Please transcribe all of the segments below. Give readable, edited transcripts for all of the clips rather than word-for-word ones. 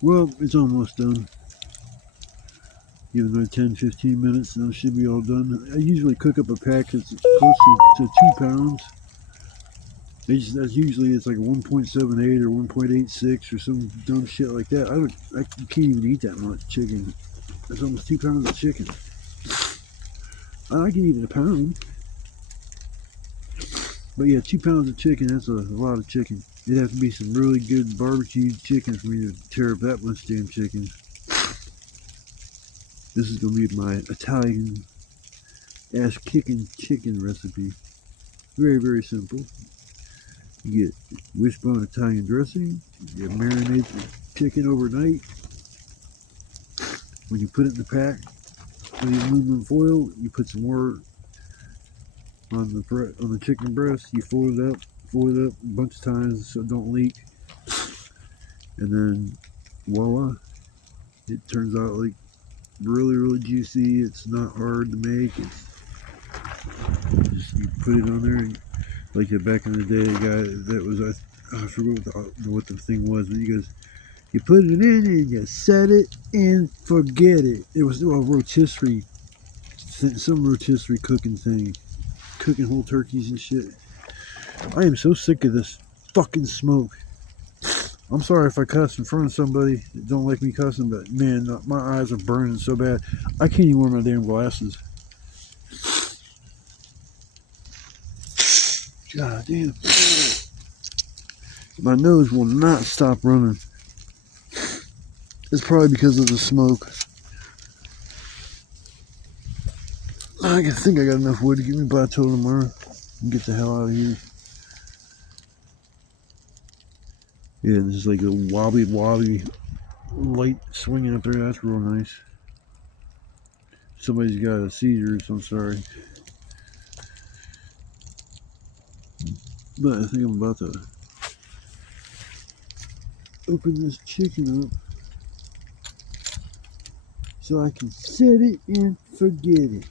Well, it's almost done. Give it another 10-15 minutes and it should be all done. I usually cook up a pack that's close to 2 pounds. That's usually it's like 1.78 or 1.86 or some dumb shit like that. I can't even eat that much chicken. That's almost 2 pounds of chicken. I can eat a pound, but yeah, 2 pounds of chicken. That's a lot of chicken. It'd have to be some really good barbecued chicken for me to tear up that much damn chicken. This is gonna be my Italian ass kicking chicken recipe. Very, very simple. You get wishbone Italian dressing. You marinate the chicken overnight. When you put it in the pack with the aluminum foil, you put some more on the chicken breast. You fold it up a bunch of times so it don't leak, and then voila, it turns out like really, really juicy. It's not hard to make. It's just you put it on there, and like back in the day, the guy that was I forget what the thing was, but you guys. You put it in and you set it and forget it. It was a rotisserie, some rotisserie cooking thing. Cooking whole turkeys and shit. I am so sick of this fucking smoke. I'm sorry if I cuss in front of somebody that don't like me cussing, but man, my eyes are burning so bad. I can't even wear my damn glasses. God damn. My nose will not stop running. It's probably because of the smoke. I think I got enough wood to get me by till tomorrow and get the hell out of here. Yeah, this is like a wobbly light swinging up there. That's real nice. Somebody's got a seizure, so I'm sorry. But I think I'm about to open this chicken up so I can set it and forget it.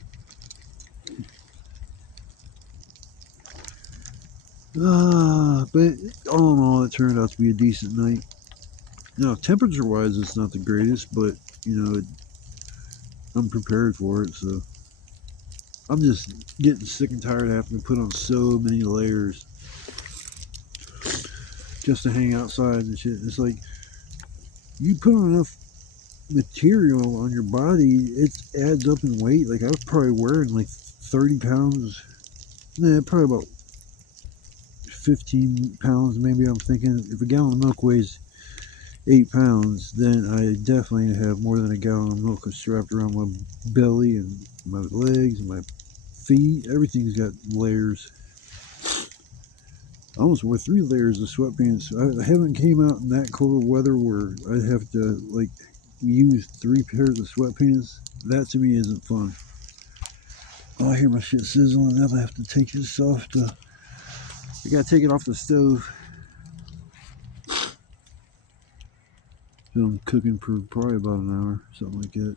But all in all, it turned out to be a decent night. Now, temperature-wise, it's not the greatest, but, you know, I'm prepared for it, so. I'm just getting sick and tired of having to put on so many layers just to hang outside and shit. It's like, you put on enough material on your body, it adds up in weight. Like, I was probably wearing like 30 pounds. Nah, probably about 15 pounds, maybe. I'm thinking if a gallon of milk weighs 8 pounds, then I definitely have more than a gallon of milk strapped around my belly and my legs and my feet. Everything's got layers. I almost wore 3 layers of sweatpants. I haven't came out in that cold weather where I'd have to like use 3 pairs of sweatpants. That to me isn't fun. Oh, I hear my shit sizzling. I'm gonna have to take this off the. I gotta take it off the stove. So I'm cooking for probably about an hour, something like that.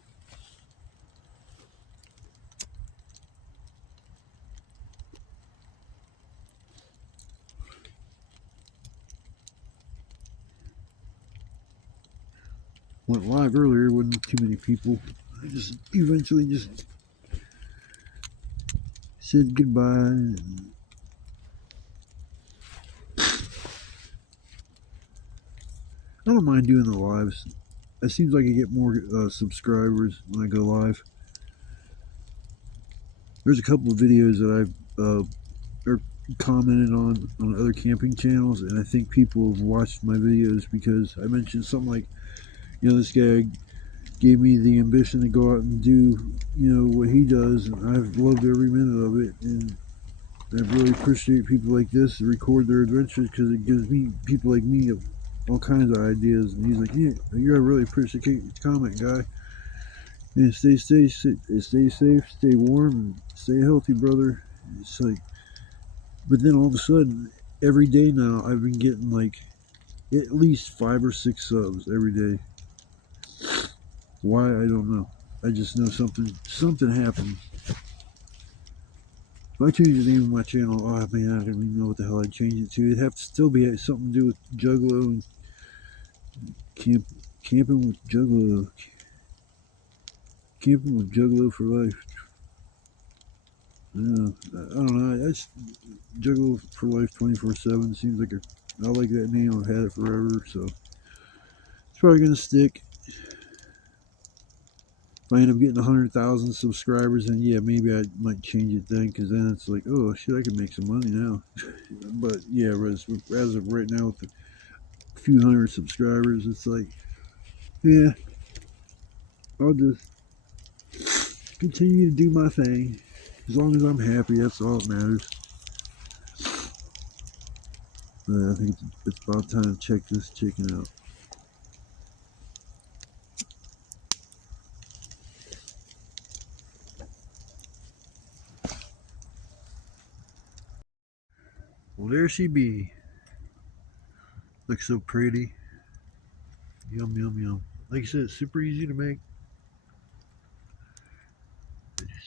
Went live earlier, wasn't too many people. I just eventually just said goodbye. And I don't mind doing the lives. It seems like I get more subscribers when I go live. There's a couple of videos that I've commented on other camping channels, and I think people have watched my videos because I mentioned something like, you know, this guy gave me the ambition to go out and do, you know, what he does, and I've loved every minute of it, and I really appreciate people like this to record their adventures because it gives me people like me all kinds of ideas. And he's like, yeah, I really appreciate the comment, guy. And stay safe, stay warm, and stay healthy, brother. It's like, but then all of a sudden, every day now, I've been getting like at least 5 or 6 subs every day. Why, I don't know. I just know something happened. If I change the name of my channel, oh man, I don't even know what the hell I'd change it to. It'd have to still be something to do with Juggalo and Camping with Juggalo. Camping with Juggalo for life. Yeah, I don't know. That's Juggalo for life 24/7 seems like I like that name. I've had it forever, so it's probably gonna stick. If I end up getting 100,000 subscribers, then yeah, maybe I might change it then, because then it's like, oh shit, I can make some money now. But yeah, as of right now, with a few hundred subscribers, it's like, yeah, I'll just continue to do my thing. As long as I'm happy, that's all that matters. I think it's about time to check this chicken out. Well, there she be. Looks so pretty. Yum, yum, yum. Like I said, it's super easy to make.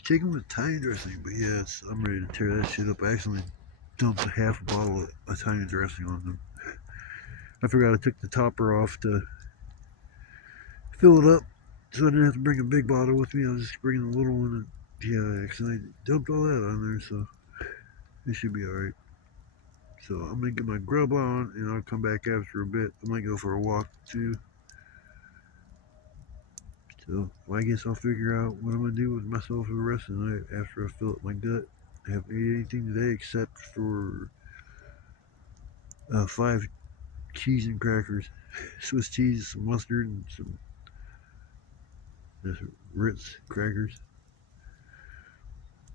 Chicken with Italian dressing, but yes, I'm ready to tear that shit up. I accidentally dumped a half a bottle of Italian dressing on them. I forgot I took the topper off to fill it up, so I didn't have to bring a big bottle with me. I was just bringing the little one, and yeah, I accidentally dumped all that on there, so it should be alright. So I'm gonna get my grub on, and I'll come back after a bit. I might go for a walk too. So well, I guess I'll figure out what I'm gonna do with myself for the rest of the night after I fill up my gut. I haven't ate anything today except for 5 cheese and crackers, Swiss cheese, some mustard, and some Ritz crackers.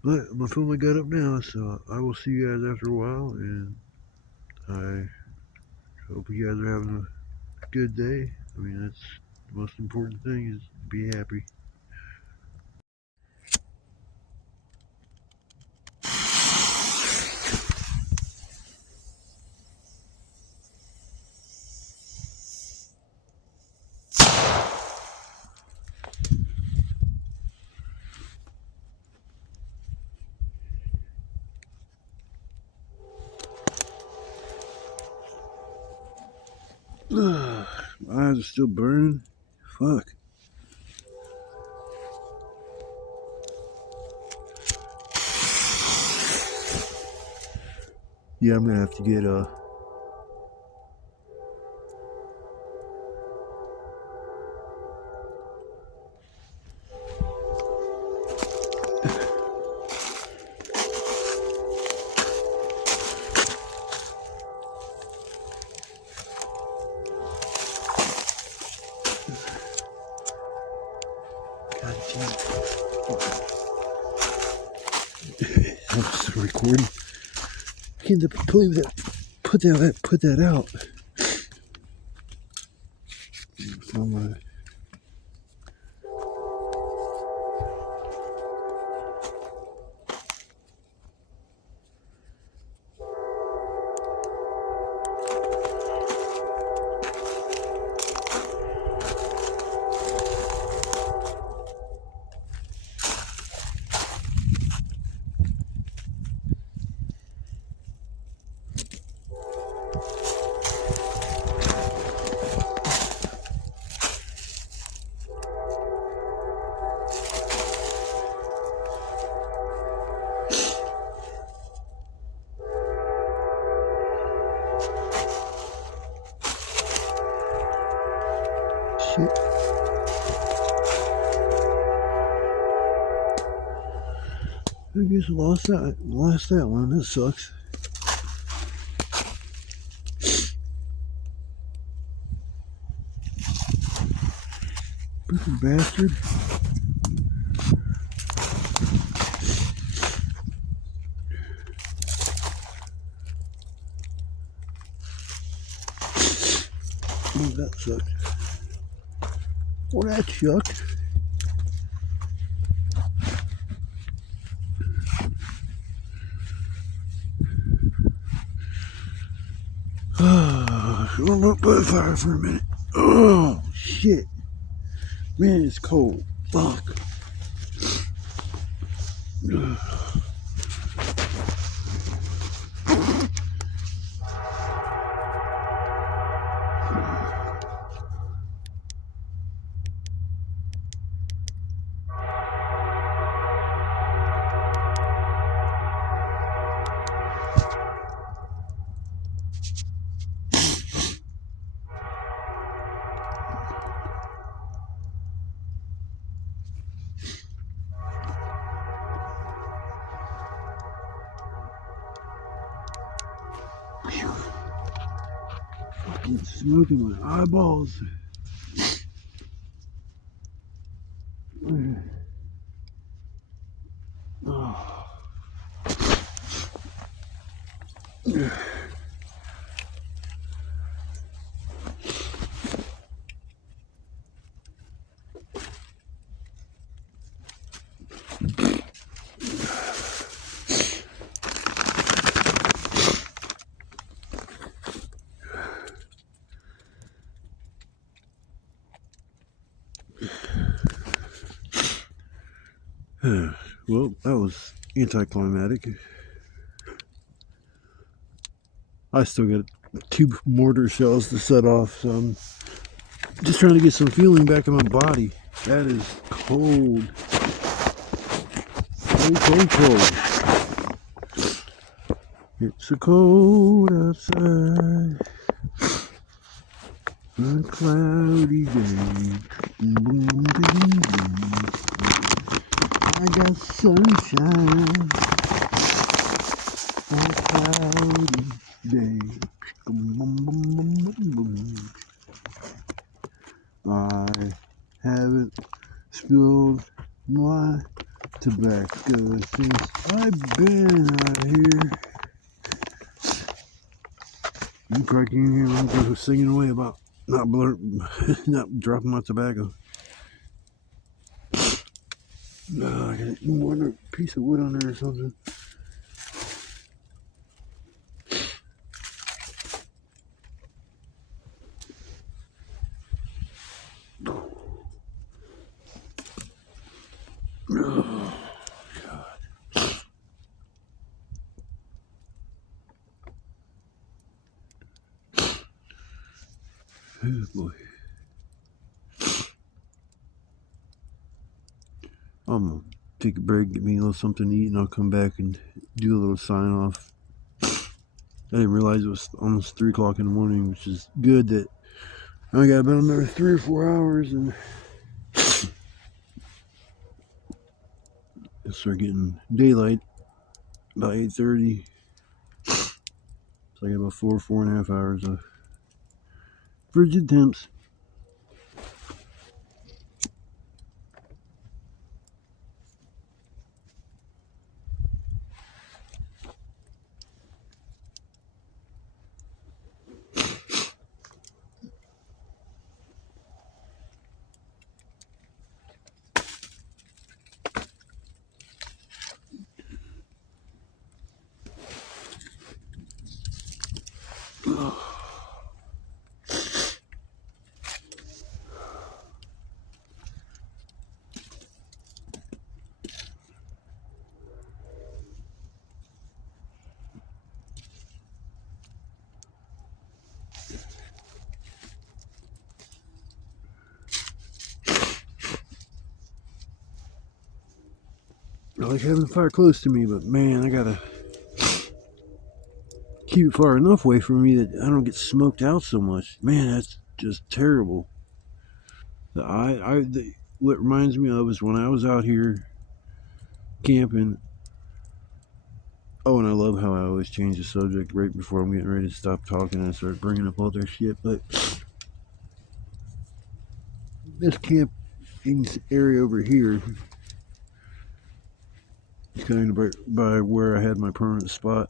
But I'm gonna fill my gut up now, so I will see you guys after a while, and I hope you guys are having a good day. I mean, that's the most important thing, is be happy. My eyes are still burning. Fuck. Yeah, I'm gonna have to get God damn it. I'm still recording. I can't believe that. Put that out. So shit. I guess I lost that one. That sucks. Freaking bastard. Oh, that sucked. Oh, that sucked. I'm up by the fire for a minute. Oh, shit. Man, it's cold. Fuck. It's smoking my eyeballs. Oh. Well, that was anticlimactic. I still got 2 mortar shells to set off, so I'm just trying to get some feeling back in my body. That is cold. Cold, cold. It's so cold outside. A cloudy day. I got sunshine. On a cloudy day. I haven't spilled my tobacco since I've been out here. You probably can hear me go singing away about not not dropping my tobacco. I got more than a piece of wood on there or something. Oh, God. Oh, boy. I'm going to take a break, get me a little something to eat, and I'll come back and do a little sign off. I didn't realize it was almost 3 o'clock in the morning, which is good that I got about another 3 or 4 hours and I'll start getting daylight about 8:30. So I got about 4.5 hours of frigid temps. I like having the fire close to me, but man, I gotta keep it far enough away from me that I don't get smoked out so much. Man, that's just terrible. What reminds me of is when I was out here camping. Oh, and I love how I always change the subject right before I'm getting ready to stop talking and start bringing up other shit. But this camping area over here is kind of by where I had my permanent spot.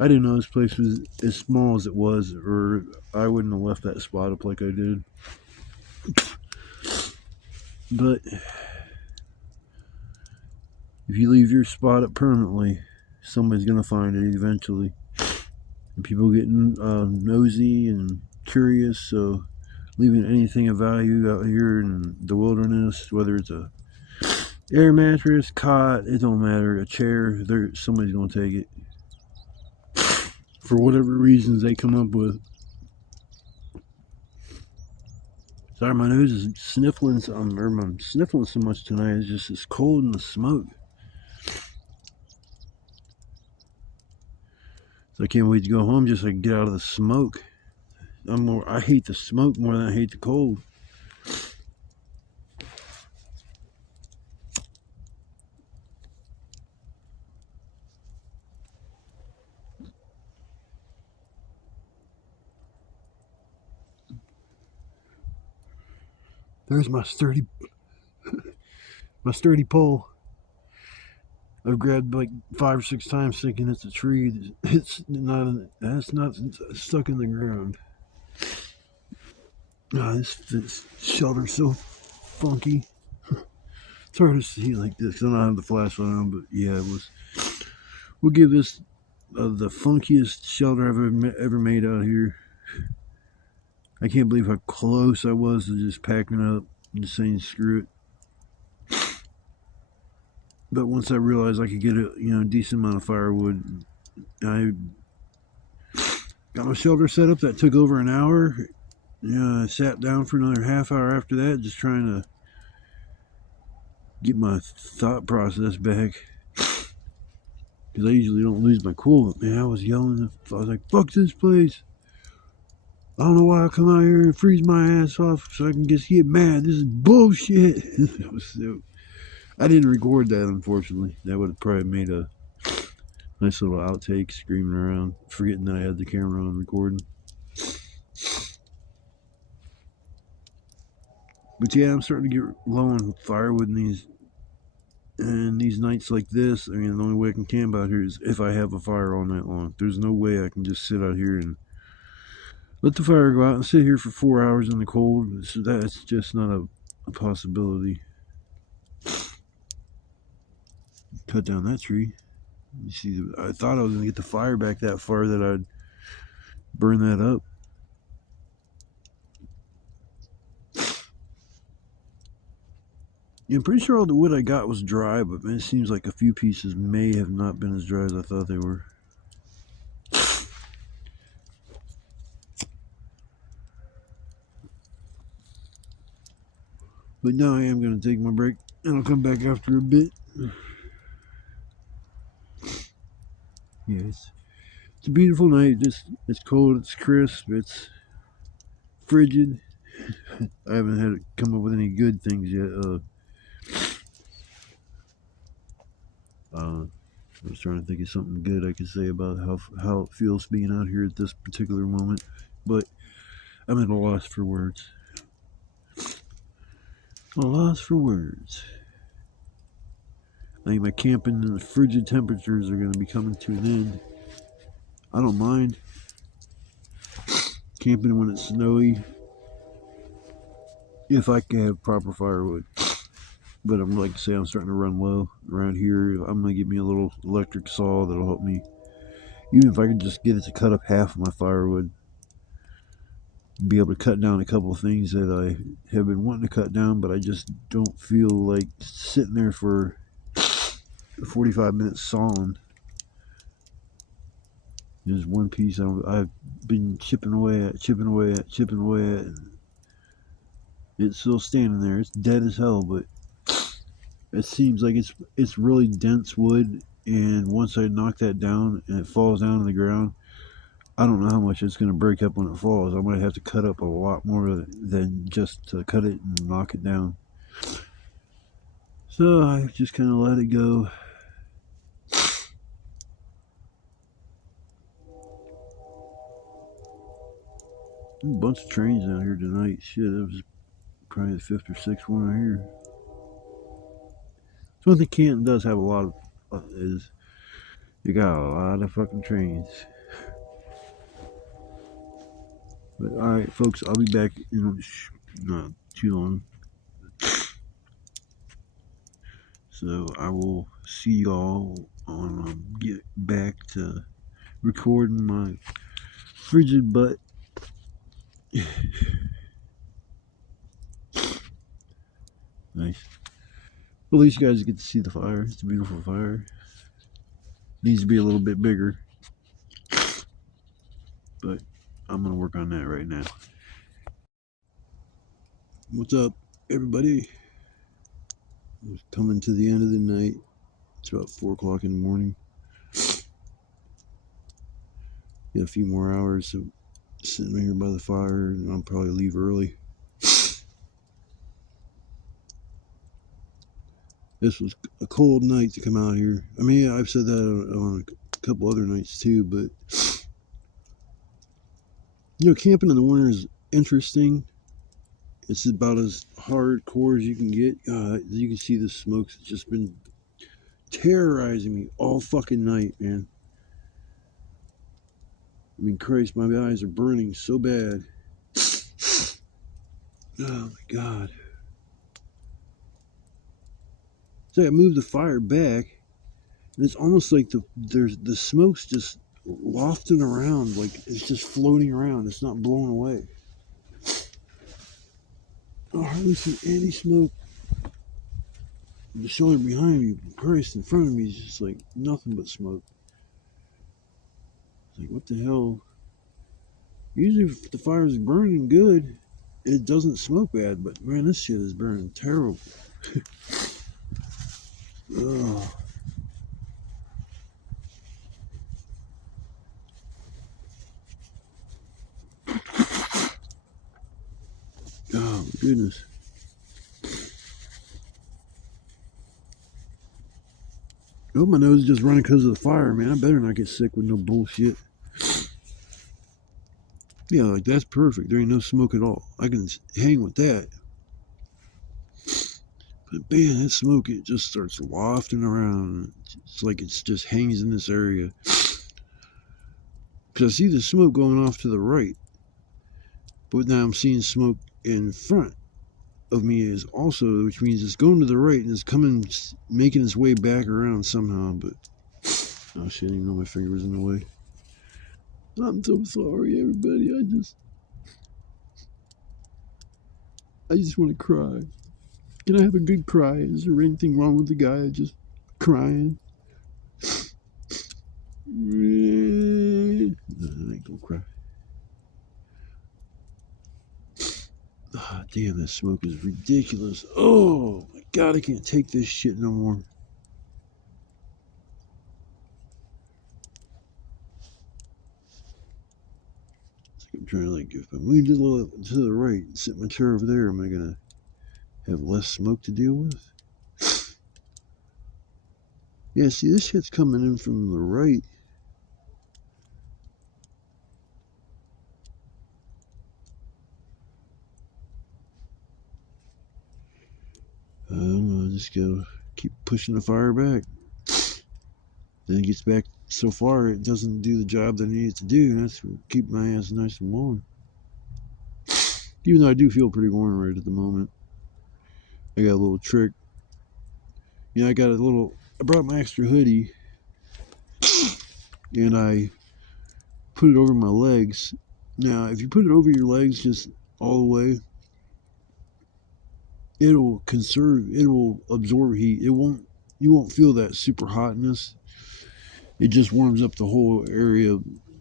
I didn't know this place was as small as it was, or I wouldn't have left that spot up like I did. But if you leave your spot up permanently, somebody's gonna find it eventually. And people getting nosy and curious, so leaving anything of value out here in the wilderness, whether it's a air mattress, cot, it don't matter, a chair, somebody's gonna take it for whatever reasons they come up with. Sorry, my nose is sniffling something, or I'm sniffling so much tonight. It's cold in the smoke. So I can't wait to go home just so I can get out of the smoke. I hate the smoke more than I hate the cold. There's my sturdy pole. I've grabbed like 5 or 6 times thinking it's a tree. It's not stuck in the ground. This shelter's so funky. It's hard to see like this because I don't have the flashlight on, but yeah, it was. We'll give this the funkiest shelter I've ever made out here. I can't believe how close I was to just packing up and just saying screw it. But once I realized I could get a decent amount of firewood, I got my shelter set up. That took over an hour. I sat down for another half hour after that, just trying to get my thought process back. Because I usually don't lose my cool, but man, I was yelling. I was like, fuck this place. I don't know why I come out here and freeze my ass off so I can just get mad. This is bullshit. I didn't record that, unfortunately. That would have probably made a nice little outtake screaming around, forgetting that I had the camera on recording. But yeah, I'm starting to get low on firewood in these nights like this. I mean, the only way I can camp out here is if I have a fire all night long. There's no way I can just sit out here and let the fire go out and sit here for 4 hours in the cold. So that's just not a possibility. Cut down that tree. You see, I thought I was going to get the fire back that far that I'd burn that up. Yeah, I'm pretty sure all the wood I got was dry, but man, it seems like a few pieces may have not been as dry as I thought they were. But now I am going to take my break, and I'll come back after a bit. Yeah, it's a beautiful night. It's cold, it's crisp, it's frigid. I haven't had it come up with any good things yet. I was trying to think of something good I could say about how it feels being out here at this particular moment, but I'm at a loss for words. A loss for words. I think my camping and the frigid temperatures are going to be coming to an end. I don't mind camping when it's snowy if I can have proper firewood. But I'm like I say, I'm starting to run low around here. I'm going to get me a little electric saw that'll help me. Even if I can just get it to cut up half of my firewood, be able to cut down a couple of things that I have been wanting to cut down, but I just don't feel like sitting there for 45 minutes sawing. There's one piece I've been chipping away at. It's still standing there. It's dead as hell, but it seems like it's really dense wood, and once I knock that down and it falls down to the ground, I don't know how much it's going to break up when it falls. I might have to cut up a lot more than just to cut it and knock it down. So I just kind of let it go. A bunch of trains out here tonight. Shit, it was probably the 5th or 6th one out here. So one thing Canton does have a lot of is you got a lot of fucking trains. But alright, folks, I'll be back in not too long. So I will see y'all on get back to recording my frigid butt. Nice. Well, at least you guys get to see the fire. It's a beautiful fire. Needs to be a little bit bigger, but I'm gonna work on that right now. What's up, everybody? It's coming to the end of the night. It's about 4 o'clock in the morning. Got a few more hours of sitting here by the fire, and I'll probably leave early. This was a cold night to come out here. I mean, I've said that on a couple other nights too, but camping in the winter is interesting, It's about as hardcore as you can get. You can see the smoke's just been terrorizing me all fucking night, man. I mean, Christ, my eyes are burning so bad. Oh my God. So I moved the fire back, and it's almost like the smoke's just wafting around, like it's just floating around. It's not blowing away. I hardly see any smoke. The shoulder behind me, Christ, in front of me is just like nothing but smoke. It's like, what the hell? Usually if the fire's burning good, it doesn't smoke bad, but man, this shit is burning terrible. Oh. Oh, my goodness. I hope my nose is just running because of the fire, man. I better not get sick with no bullshit. Yeah, like that's perfect. There ain't no smoke at all. I can hang with that. But man, that smoke, it just starts wafting around. It's like it just hangs in this area. Because I see the smoke going off to the right. But now I'm seeing smoke in front of me is also, which means it's going to the right and it's coming, making its way back around somehow. But oh shit, I didn't even know my finger was in the way. I'm so sorry, everybody. I just want to cry. Can I have a good cry? Is there anything wrong with the guy just crying? No, I ain't gonna cry. Ah, damn, that smoke is ridiculous. Oh my God, I can't take this shit no more. I'm trying to, like, if I move a little to the right, sit my chair over there, am I gonna have less smoke to deal with? Yeah, see, this shit's coming in from the right. I'll just go keep pushing the fire back. Then it gets back so far, it doesn't do the job that it needs to do, and that's keep my ass nice and warm. Even though I do feel pretty warm right at the moment. I got a little trick. You know, I brought my extra hoodie, and I put it over my legs. Now, if you put it over your legs just all the way, it'll absorb heat. You won't feel that super hotness. It just warms up the whole area,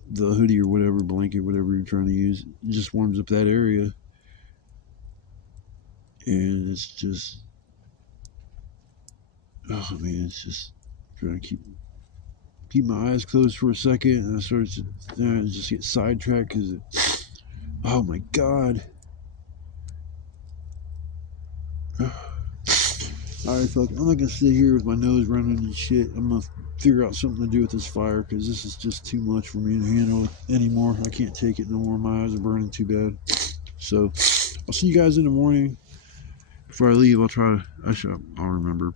the hoodie or whatever, blanket, whatever you're trying to use. It just warms up that area. And it's just, oh man, it's just trying to keep my eyes closed for a second, and I just get sidetracked because, oh my God. Alright, fuck, I'm not gonna sit here with my nose running and shit. I'm gonna figure out something to do with this fire because this is just too much for me to handle anymore. I can't take it no more. My eyes are burning too bad. So, I'll see you guys in the morning. Before I leave, I should remember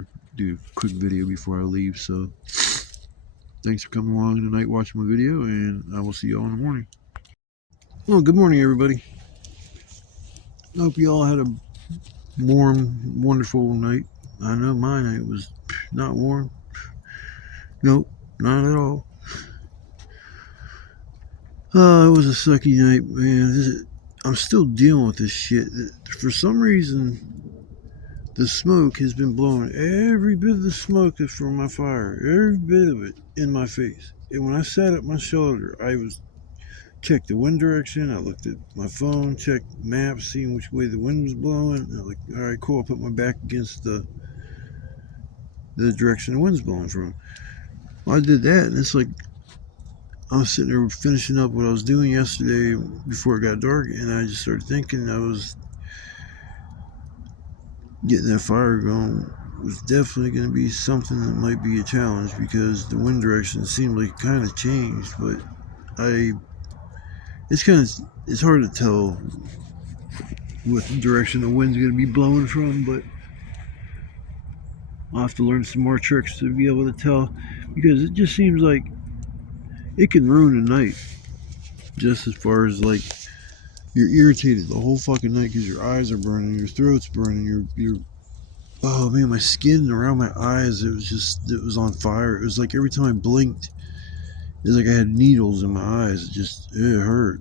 to do a quick video before I leave. So, thanks for coming along tonight watching my video, and I will see you all in the morning. Well, good morning, everybody. I hope you all had a warm, wonderful night. I know my night was not warm. Nope, not at all. It was a sucky night, man. I'm still dealing with this shit. For some reason, the smoke has been blowing every bit of the smoke that's from my fire, every bit of it in my face. And when I sat at my shoulder, checked the wind direction. I looked at my phone, checked maps, seeing which way the wind was blowing. I was like, all right, cool. I put my back against the direction the wind's blowing from. Well, I did that, and it's like I was sitting there finishing up what I was doing yesterday before it got dark, and I just started thinking I was getting that fire going was definitely going to be something that might be a challenge because the wind direction seemed like it kind of changed, but it's hard to tell what the direction the wind's going to be blowing from, but I'll have to learn some more tricks to be able to tell, because it just seems like it can ruin a night. Just as far as like you're irritated the whole fucking night because your eyes are burning, your throat's burning, your oh man, my skin around my eyes, it was on fire. It was like every time I blinked, it was like I had needles in my eyes. It hurt.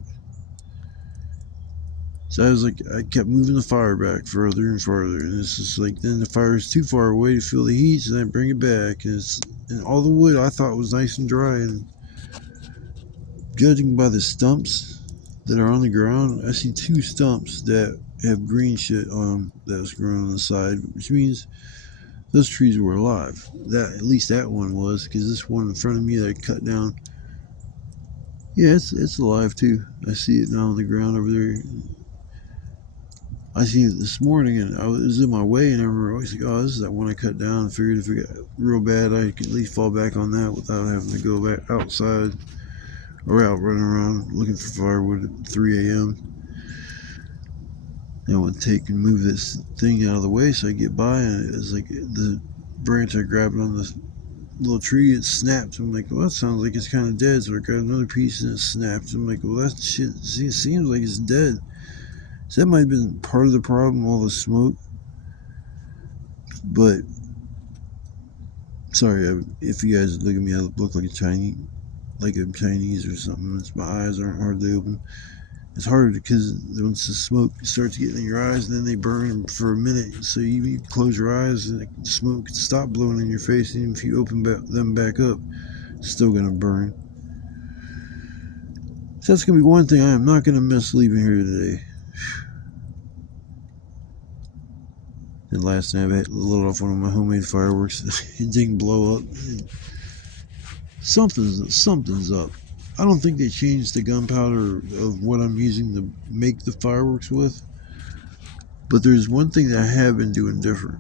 So I was like, I kept moving the fire back further and further, and it's just like, then the fire is too far away to feel the heat, so then I bring it back, and all the wood I thought was nice and dry, and judging by the stumps that are on the ground, I see 2 stumps that have green shit on them that's growing on the side, which means those trees were alive. That, at least that one was, because this one in front of me that I cut down, yeah, it's alive too. I see it now on the ground over there. I seen it this morning, and I was in my way, and I remember always like, oh, this is that one I cut down. I figured if it got real bad, I could at least fall back on that without having to go back outside or out running around looking for firewood at 3 a.m. I would take and move this thing out of the way so I get by, and it was like the branch I grabbed on this little tree, it snapped. I'm like, well, that sounds like it's kind of dead. So I grabbed another piece and it snapped. I'm like, well, that shit, see, it seems like it's dead. So that might have been part of the problem, all the smoke. But sorry if you guys look at me, I look like I'm Chinese or something. My eyes aren't hardly open. It's hard because once the smoke starts getting in your eyes, and then they burn for a minute. So you close your eyes, and the smoke can stop blowing in your face. And even if you open them back up, it's still gonna burn. So that's gonna be one thing I am not gonna miss leaving here today. And last night I lit off one of my homemade fireworks. It didn't blow up. Something's up. I don't think they changed the gunpowder of what I'm using to make the fireworks with. But there's one thing that I have been doing different.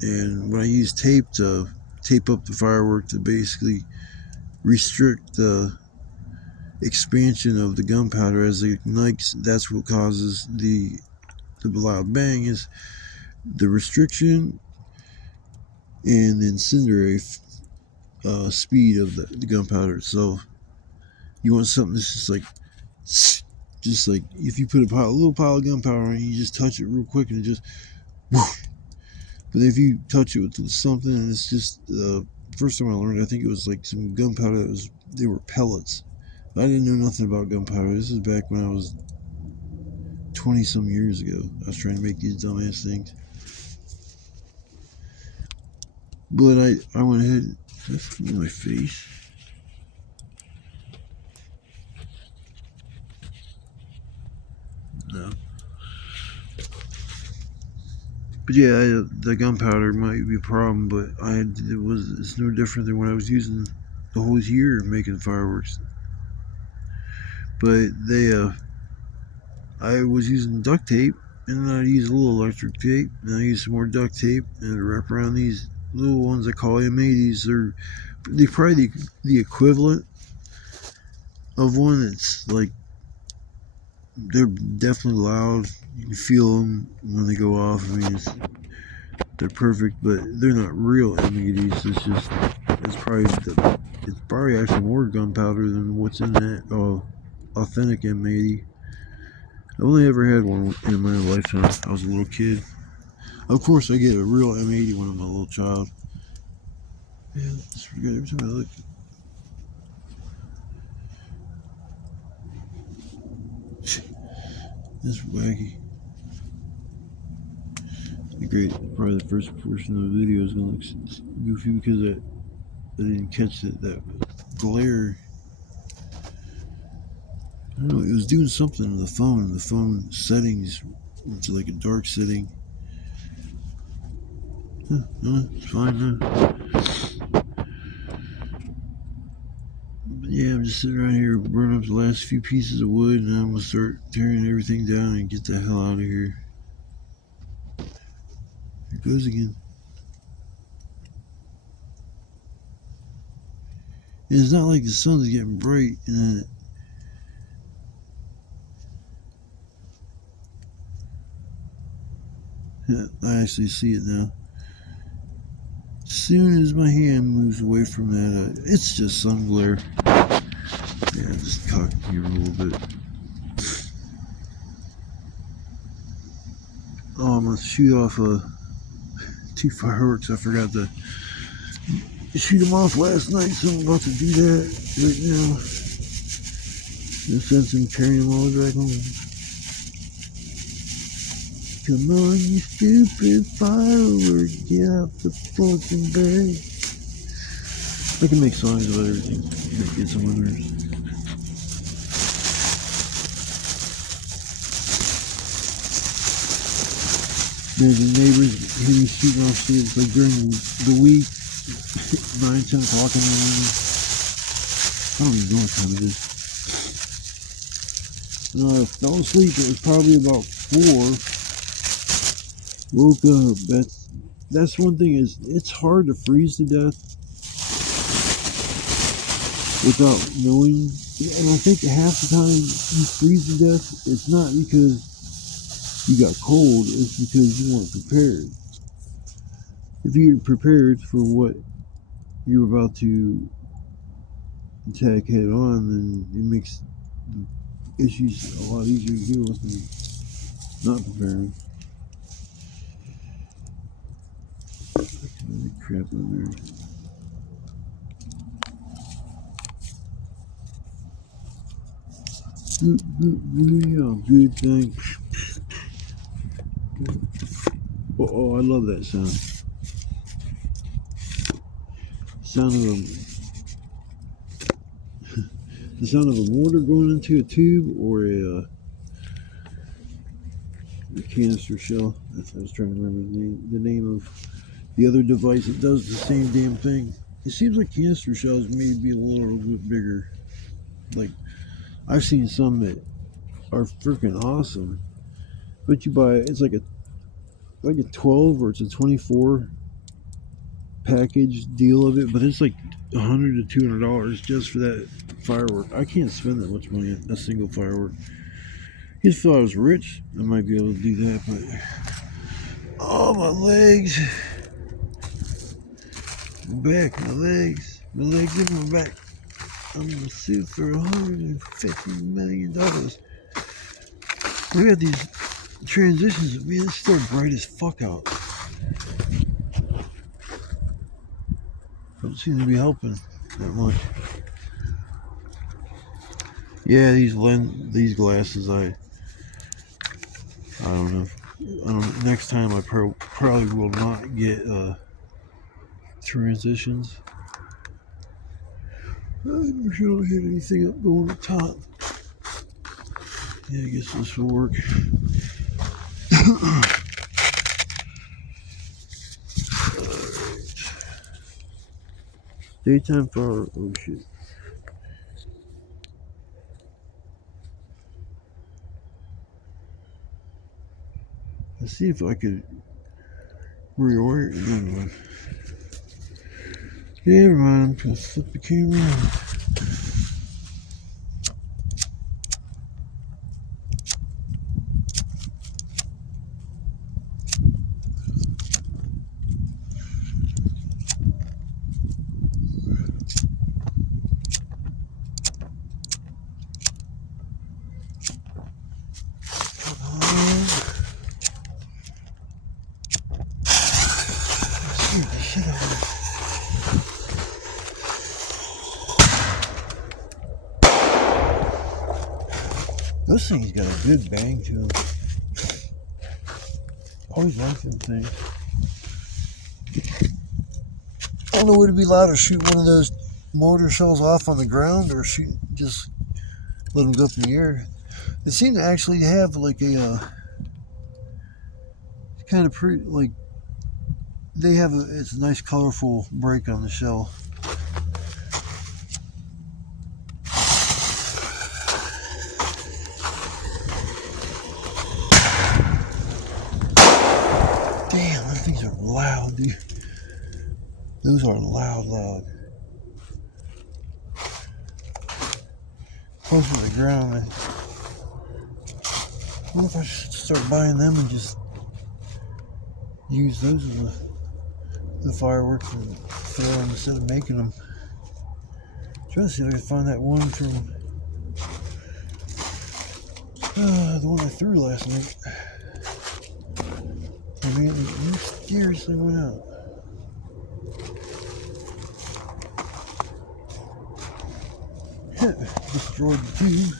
And when I use tape to tape up the firework to basically restrict the expansion of the gunpowder as it ignites, that's what causes the loud bang, is the restriction and the incendiary speed of the gunpowder itself. You want something that's just like if you put a little pile of gunpowder on it, you just touch it real quick and it just whoosh. But if you touch it with something, and it's just first time I learned, I think it was like some gunpowder they were pellets. I didn't know nothing about gunpowder. This is back when I was 20 some years ago. I was trying to make these dumbass things. But I went ahead. That's in my face. No. But yeah, the gunpowder might be a problem, but it's no different than what I was using the whole year making fireworks. But I was using duct tape, and then I'd use a little electric tape, and I use some more duct tape, and I'd wrap around these little ones I call M80s. They're probably the equivalent of one that's like, they're definitely loud. You can feel them when they go off. I mean, they're perfect, but they're not real M80s. It's probably actually more gunpowder than what's in that authentic M80. I've only ever had one in my lifetime. I was a little kid. Of course, I get a real M80 when I'm a little child. Yeah, that's pretty good. Every time I look. That's wacky. Great. Probably the first portion of the video is going to look goofy because I didn't catch that glare. I don't know. It was doing something to the phone. The phone settings went to like a dark setting. No, it's fine now. But yeah, I'm just sitting around here burning up the last few pieces of wood, and I'm gonna start tearing everything down and get the hell out of here. Here it goes again. And it's not like the sun's getting bright and then I actually see it now. As soon as my hand moves away from that, it's just sun glare. Yeah, just cock here a little bit. Oh, I'm gonna shoot off 2 fireworks. I forgot to shoot them off last night, so I'm about to do that right now. Since I'm carrying them all the way back home. Come on, you stupid firework, get out the fucking bag. I can make songs about everything that gets on my nerves. There's the neighbors hear me shooting off shit like during the week, 9, 10 o'clock in the morning. I don't even know what time it is. I fell asleep. It was probably about 4. Woke up. That's one thing, is it's hard to freeze to death without knowing. And I think half the time you freeze to death, it's not because you got cold, it's because you weren't prepared. If you're prepared for what you're about to attack head on, then it makes the issues a lot easier to deal with than not preparing. Holy crap on there. Good thing. Oh, I love that sound. The sound of a mortar going into a tube, or a canister shell. I was trying to remember the name of the other device that does the same damn thing. It seems like canister shells may be a little bit bigger. Like, I've seen some that are freaking awesome, but you buy it's like a 12 or it's a 24 package deal of it, but it's like $100 to $200 just for that firework. I can't spend that much money on a single firework. If I was rich, I might be able to do that, but oh, my legs, my back, my legs in my back. I'm gonna sue for $150 million. Look at these transitions, man. It's still bright as fuck out. Don't seem to be helping that much. Yeah, these glasses, I don't know. Next time I probably will not get transitions. I'm sure I don't hit anything up going up top. Yeah, I guess this will work. Daytime fire. Oh shit. Let's see if I could reorient it. Anyway. Yeah, never mind. I'm gonna flip the camera on. Those things got a good bang to them. Always like them things. I don't know, would it be louder shoot one of those mortar shells off on the ground, or just let them go up in the air? They seem to actually have like a kind of pretty, like they have it's a nice colorful break on the shell. Damn, those things are loud, dude. Those are loud. Close to the ground, man. I wonder if I should start buying them and just use those as the fireworks and throw them instead of making them. Trying to see if I can find that one from the one I threw last night. I mean, it mysteriously went out. Destroyed the tube.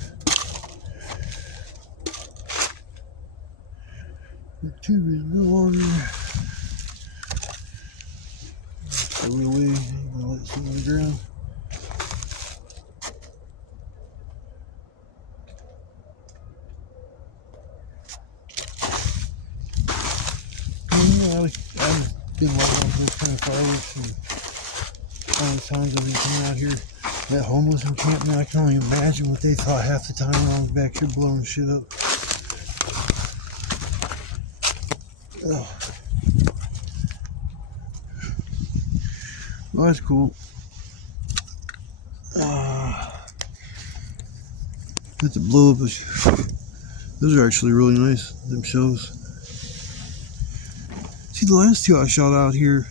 The tube is no longer. Throw it away. I'm gonna let it sit on the ground. I've been lighting up those kind of fireworks and all the times I've been coming out here. That homeless encampment, I can only imagine what they thought half the time when I was back here blowing shit up. Oh. Well, that's cool. That's a blow up. Those are actually really nice, them shells. See, the last two I shot out here,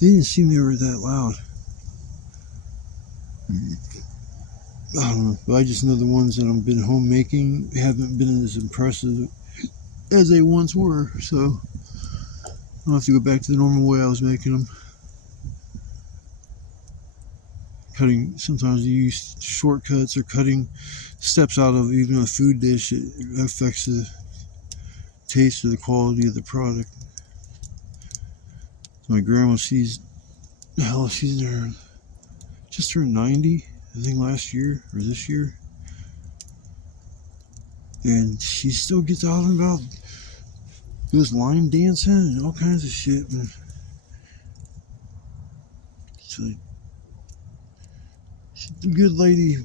they didn't seem they were that loud. I don't know, but I just know the ones that I've been home making haven't been as impressive as they once were, so I'll have to go back to the normal way I was making them. Sometimes you use shortcuts or cutting steps out of even a food dish. It affects the taste or the quality of the product. My grandma, she's there, just turned 90, I think last year or this year, and she still gets out and about, goes line dancing and all kinds of shit. And she's a good lady.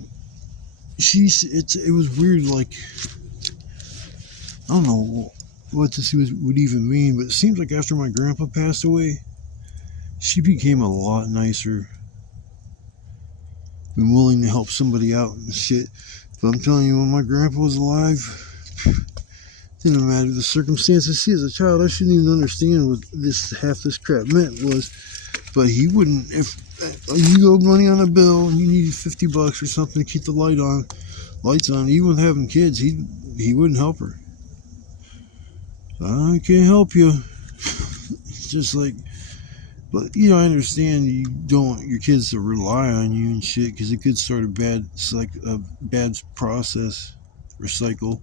It was weird, like, I don't know what this would even mean, but it seems like after my grandpa passed away, she became a lot nicer and willing to help somebody out and shit. But I'm telling you, when my grandpa was alive, didn't matter the circumstances. See, as a child, I shouldn't even understand what half this crap meant was, but he wouldn't. If you owed money on a bill and you needed $50 or something to keep the lights on, even with having kids, he wouldn't help her. I can't help you. It's just like, but I understand you don't want your kids to rely on you and shit, because it could start a bad process or cycle.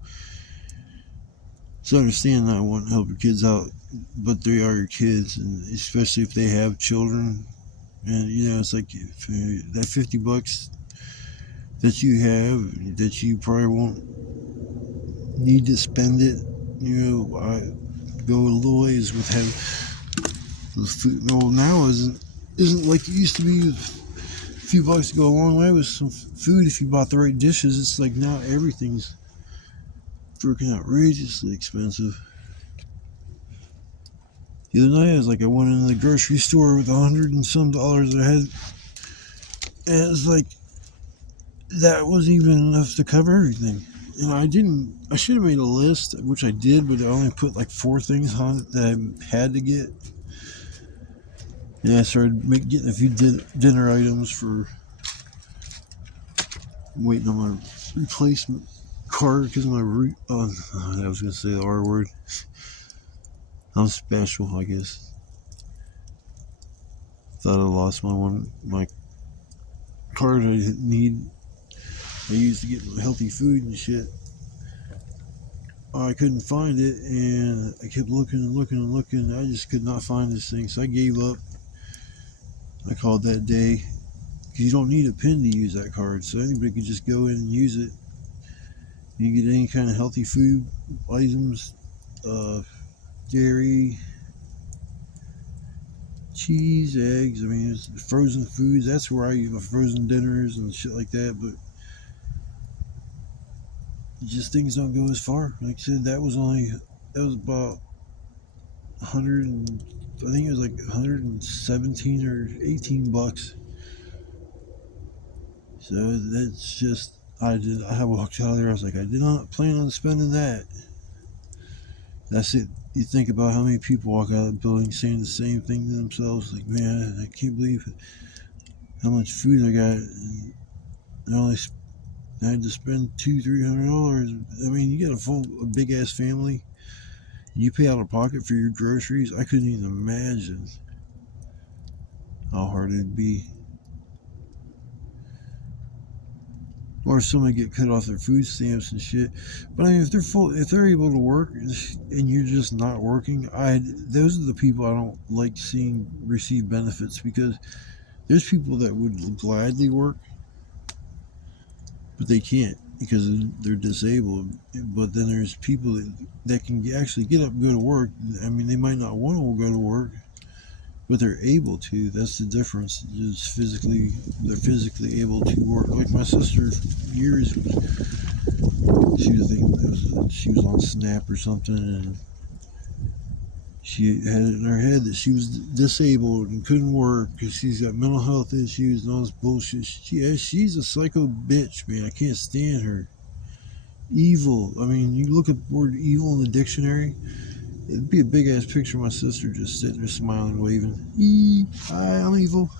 So I understand that I want to help your kids out, but they are your kids, and especially if they have children. And it's like if, that $50 that you have, that you probably won't need to spend it. I go a little ways with having the food. Well, now isn't like it used to be. A few bucks to go a long way with some food if you bought the right dishes. It's like now everything's freaking outrageously expensive. The other night, I went into the grocery store with $100 and some dollars I had, and it's like that wasn't even enough to cover everything. And I should have made a list, which I did, but I only put like 4 things on it that I had to get. And I started getting a few dinner items for waiting on my replacement card because my I was going to say the R word. I'm special, I guess. Thought I lost my card I used to get healthy food and shit. I couldn't find it, and I kept looking and looking and looking. I just could not find this thing, so I gave up. I called that day, because you don't need a PIN to use that card, so anybody could just go in and use it. You get any kind of healthy food items, dairy, cheese, eggs. I mean, it's frozen foods. That's where I use my frozen dinners and shit like that. But just things don't go as far. Like I said, that was about 100. I think it was like 117 or $18. So that's just I walked out of there. I was like, I did not plan on spending that. That's it. you think about how many people walk out of the building saying the same thing to themselves, like, man, I can't believe how much food I got. And I had to spend $200-300. I mean, you got a big ass family. You pay out of pocket for your groceries. I couldn't even imagine how hard it'd be. Or somebody get cut off their food stamps and shit. But I mean, if they're able to work and you're just not working, those are the people I don't like seeing receive benefits, because there's people that would gladly work, but they can't because they're disabled. But then there's people that can actually get up and go to work. I mean, they might not want to go to work, but they're able to. That's the difference. They're physically able to work. Like my sister, years she was on SNAP or something, and she had it in her head that she was disabled and couldn't work because she's got mental health issues and all this bullshit. She's a psycho bitch, man. I can't stand her. Evil. I mean, you look at the word evil in the dictionary, it'd be a big ass picture of my sister just sitting there smiling, waving. Hi, I'm evil.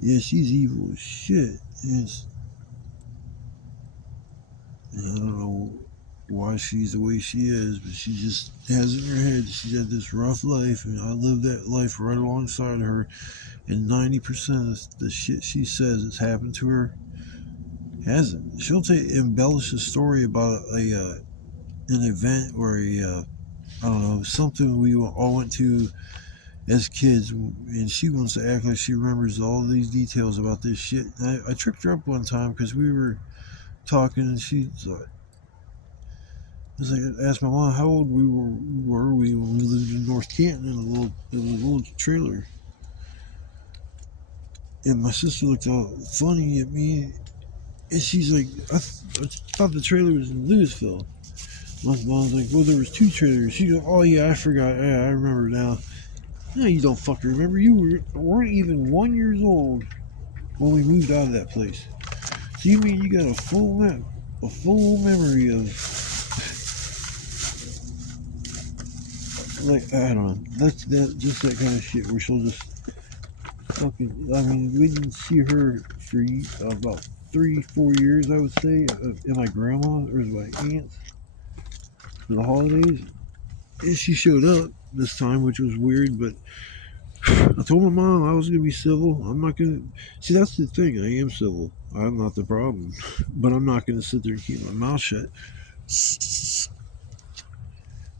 Yeah, she's evil as shit. I don't know why she's the way she is, but she just has it in her head. She's had this rough life, and I lived that life right alongside her. And 90% of the shit she says that's happened to her hasn't. She'll embellish a story about an event or I don't know, something we all went to as kids, and she wants to act like she remembers all these details about this shit. And I tricked her up one time because we were talking, and she's like, I asked my mom how old were we when we lived in North Canton in a little trailer. And my sister looked all funny at me, and she's like, I thought the trailer was in Louisville. My mom's like, well, there was 2 trailers. She goes, oh yeah, I forgot. Yeah, I remember now. No, you don't fucking remember. You weren't even 1 year old when we moved out of that place. So you mean you got a full memory of, like, I don't know. That's just that kind of shit where she'll just fucking. I mean, we didn't see her for about 3-4 years, I would say, and my grandma or my aunts for the holidays. And she showed up this time, which was weird, but I told my mom I was going to be civil. I'm not going to. See, that's the thing. I am civil. I'm not the problem. But I'm not going to sit there and keep my mouth shut.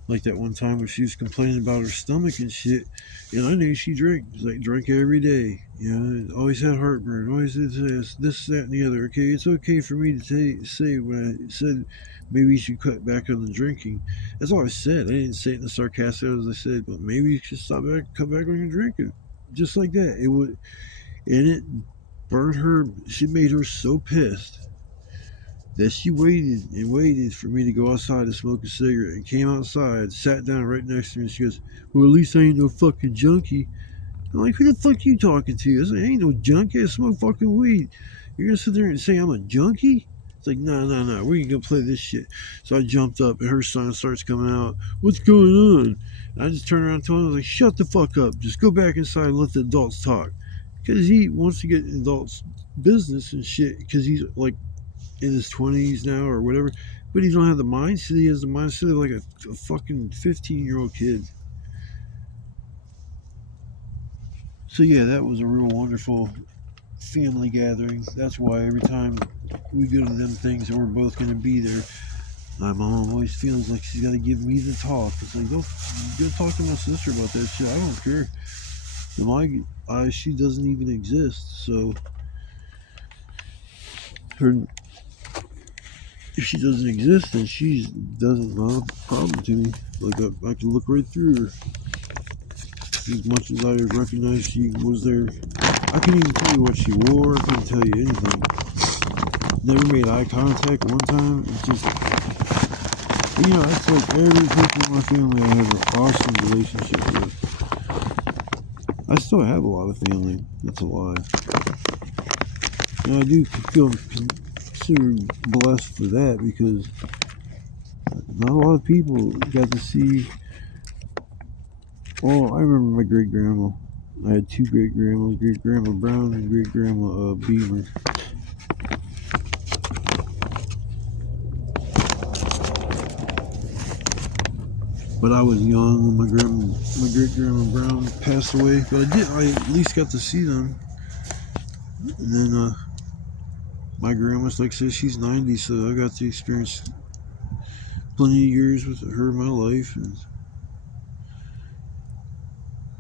Like that one time where she was complaining about her stomach and shit, and I knew she drank. Like, drank every day. You know, always had heartburn. Always did this, that, and the other. Okay, it's okay for me to say when I said maybe you should cut back on the drinking. That's all I said. I didn't say it in a sarcastic way, as I said, but maybe you should cut back on your drinking. Just like that. And it burned her. She made her so pissed that she waited and waited for me to go outside to smoke a cigarette, and came outside, sat down right next to me, and she goes, well, at least I ain't no fucking junkie. I'm like, who the fuck you talking to? I said, I ain't no junkie. I smoke fucking weed. You're gonna sit there and say I'm a junkie? It's like, no, we ain't gonna play this shit. So I jumped up, and her son starts coming out. What's going on? And I just turned around and told him, I was like, shut the fuck up. Just go back inside and let the adults talk. Because he wants to get adults' business and shit, because he's like in his 20s now or whatever, but he don't have the mindset. He has the mindset of like a fucking 15-year-old kid. So yeah, that was a real wonderful family gathering. That's why every time we go to them things and we're both going to be there, my mom always feels like she's got to give me the talk. It's like, go talk to my sister about that shit. I don't care. In my eyes, she doesn't even exist. So if she doesn't exist, then she doesn't have a problem to me. Like, I can look right through her. As much as I recognize she was there, I couldn't even tell you what she wore. I couldn't tell you anything. Never made eye contact one time. It's just, you know, it's like every person in my family I have an awesome relationship with. I still have a lot of family that's alive. And I do feel considered blessed for that, because not a lot of people got to see. Well, I remember my great grandma. I had two great grandmas, great grandma Brown and great grandma Beaver. But I was young when my great grandma Brown passed away. But I at least got to see them. And then my grandma's, like I said, she's 90, so I got to experience plenty of years with her in my life. And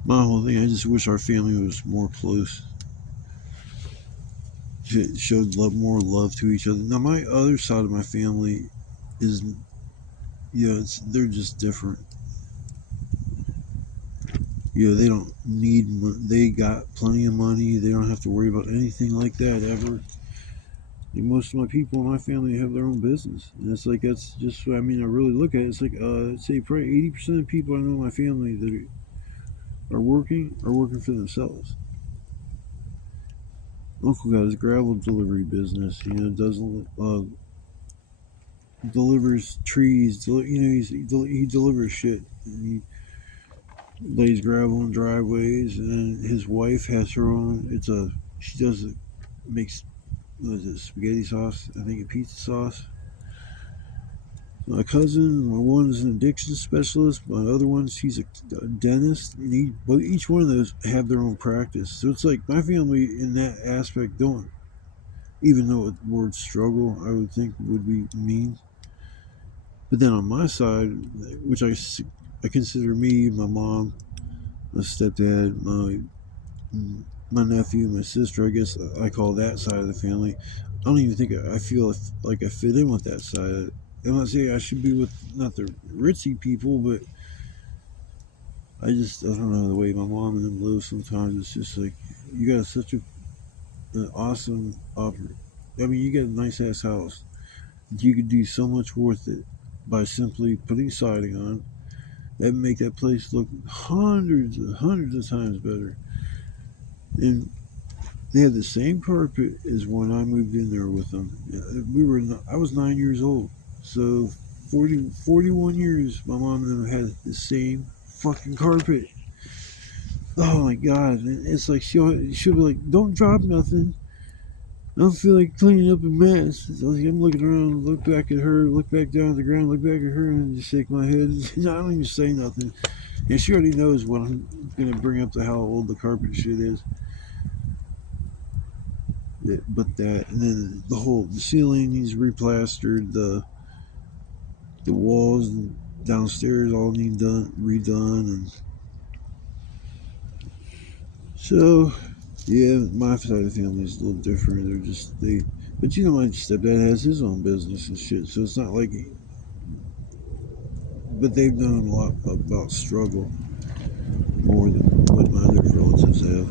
my whole thing, I just wish our family was more close. It showed more love to each other. Now, my other side of my family is, they're just different. They don't need, they got plenty of money. They don't have to worry about anything like that ever. And most of my people in my family have their own business. And it's like, that's just, I really look at it. It's like, say probably 80% of people I know in my family that are working for themselves. Uncle got his gravel delivery business. Delivers trees. He delivers shit. And he lays gravel in driveways. And his wife has her own. Makes, what is it, spaghetti sauce? I think, a pizza sauce. My cousin, one is an addiction specialist. My other one, she's a dentist. And each one of those have their own practice. So it's like my family in that aspect don't. Even though the word struggle, I would think, would be mean. But then on my side, which I consider me, my mom, my stepdad, my nephew, my sister, I guess I call that side of the family. I don't even think I feel like I fit in with that side. I'm not saying I should be with not the ritzy people, but I don't know, the way my mom and them live sometimes. It's just like, you got such an awesome you got a nice ass house. You could do so much with it by simply putting siding on. That make that place look hundreds of times better. And they had the same carpet as when I moved in there with them. I was 9 years old. So 41 years, my mom and them had the same fucking carpet. Oh my god. It's like, she'll be like, don't drop nothing. I don't feel like cleaning up a mess. I'm looking around, look back at her, look back down at the ground, look back at her, and just shake my head. I don't even say nothing. And she already knows what I'm going to bring up to how old the carpet shit is. But that, and then the ceiling needs replastered, the walls downstairs all need redone, and so, yeah, my side of the family is a little different. But my stepdad has his own business and shit, so it's not like, but they've done a lot about struggle more than what my other relatives have.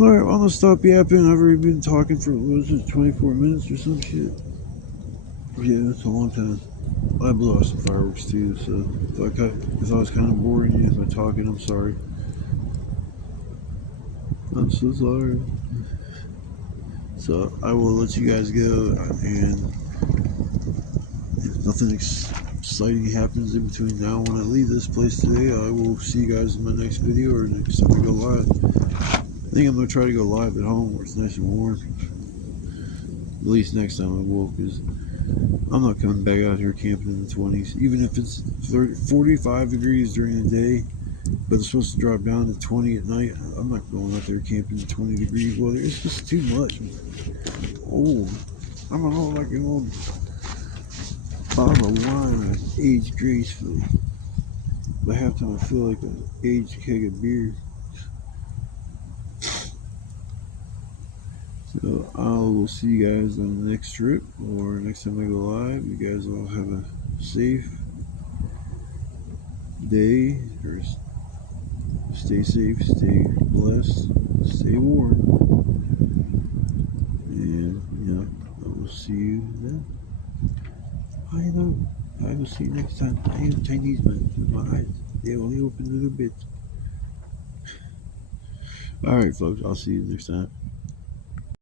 Alright, well, I'm gonna stop yapping. I've already been talking for, 24 minutes or some shit? Yeah, that's a long time. I blew off some fireworks too, so if I was kind of boring you by talking, I'm sorry. I'm so sorry. So I will let you guys go, and if nothing exciting happens in between now and when I leave this place today, I will see you guys in my next video or next time I go live. I think I'm going to try to go live at home where it's nice and warm. At least next time I will, because I'm not coming back out here camping in the 20s. Even if it's 45 degrees during the day, but it's supposed to drop down to 20 at night, I'm not going out there camping in 20 degrees weather. It's just too much. Oh, I'm like an old bottle of wine that's aged gracefully. By halftime, I feel like an aged keg of beer. So I will see you guys on the next trip or next time I go live. You guys all have a safe day, or stay safe, stay blessed, stay warm, and I will see you then. I will see you next time. I am Chinese man with my eyes. They only open a little bit. Alright folks, I'll see you next time.